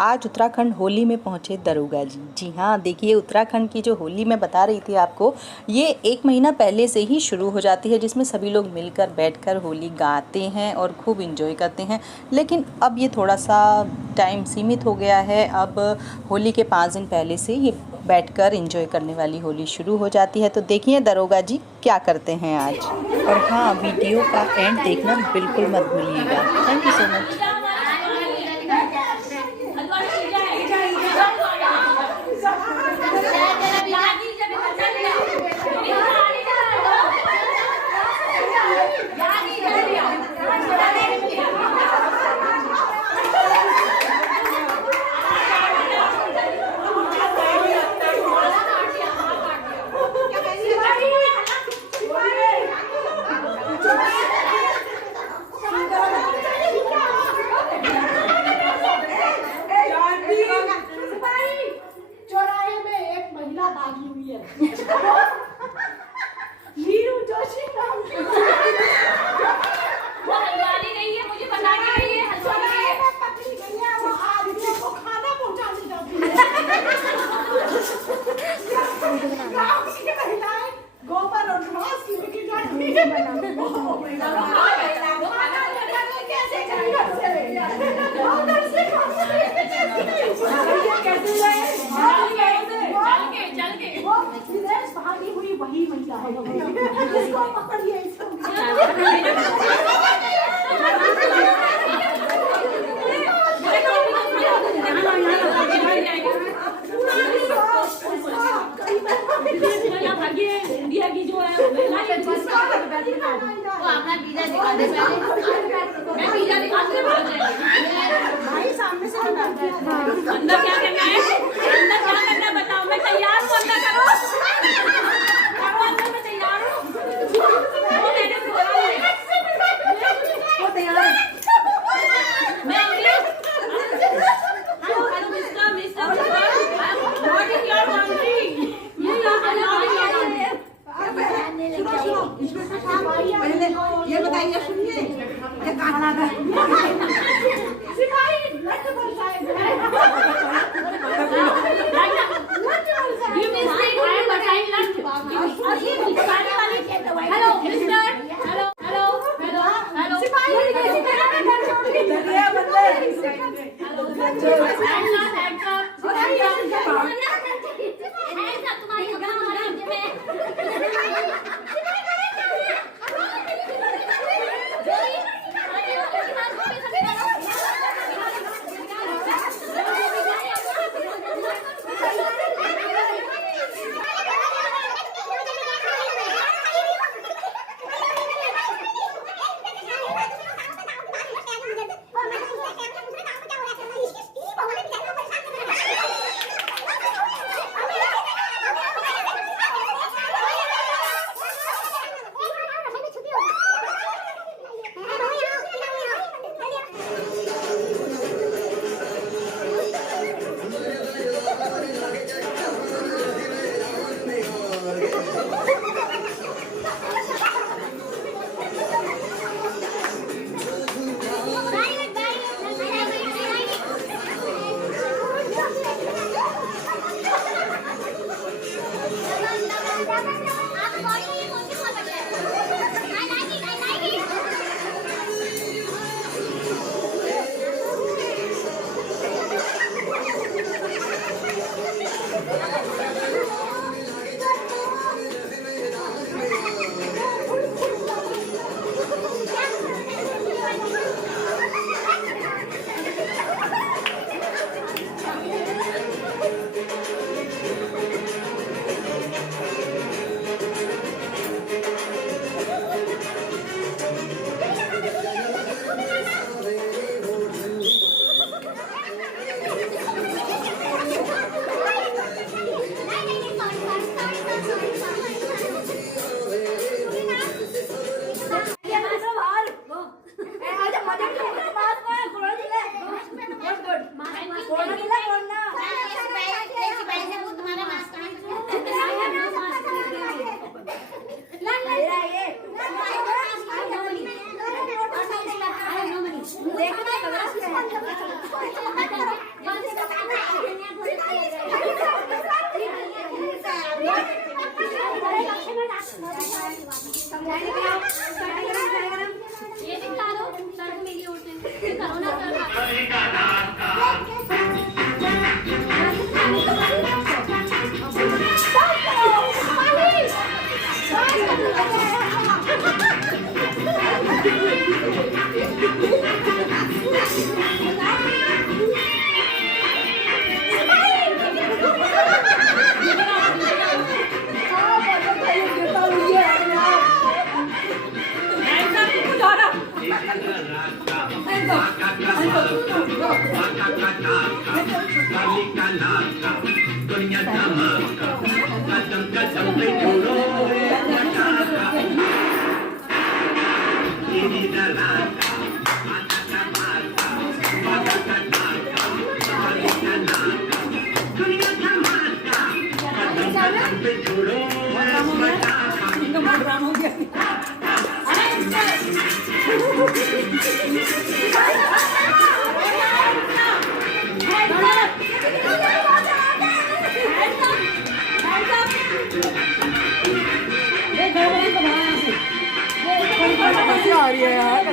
आज उत्तराखंड होली में पहुंचे दरोगा जी। जी हाँ, देखिए उत्तराखंड की जो होली मैं बता रही थी आपको, ये 1 महीना पहले से ही शुरू हो जाती है, जिसमें सभी लोग मिलकर बैठकर होली गाते हैं और खूब इंजॉय करते हैं। लेकिन अब ये थोड़ा सा टाइम सीमित हो गया है। अब होली के 5 दिन पहले से ये बैठकर इंजॉय करने वाली होली शुरू हो जाती है। तो देखिए दरोगा जी क्या करते हैं आज। और हाँ, वीडियो का एंड देखना बिल्कुल मत भूलिएगा। Thank you so much. Joshi वो हलवानी नहीं है, मुझे बना के रही है हलवानी है, पत्नी नहीं है, वो आदमी को खाना पहुंचाने जाती है। गांव की महिलाएं गोबर और घास लेके जाती है, खाना कैसे चल के वो विदेश भागी हुई वही महिला है, इसको पकड़िए, इसको इंडिया की जो है वो अपना वीजा दिखा दे। मैं वीजा दिखाते भाई सामने से अंदर क्या करना है, अंदर क्या करना है बताओ। मैं तैयार हूँ, अंदर करो, अंदर मैं तैयार हूँ। वो मैंने वो तैयार है। मैं hello mister what is your country? ये बताइए, सुनिए ये खाना का सिपाही लट बोल जाएगा। Give me speed, I am बताइए लट। Hello mister, hello hello hello hello सिपाही कैसे दरिया बंदे हैंड्स अप तुम्हारी अपना हमारे में आ रही है यार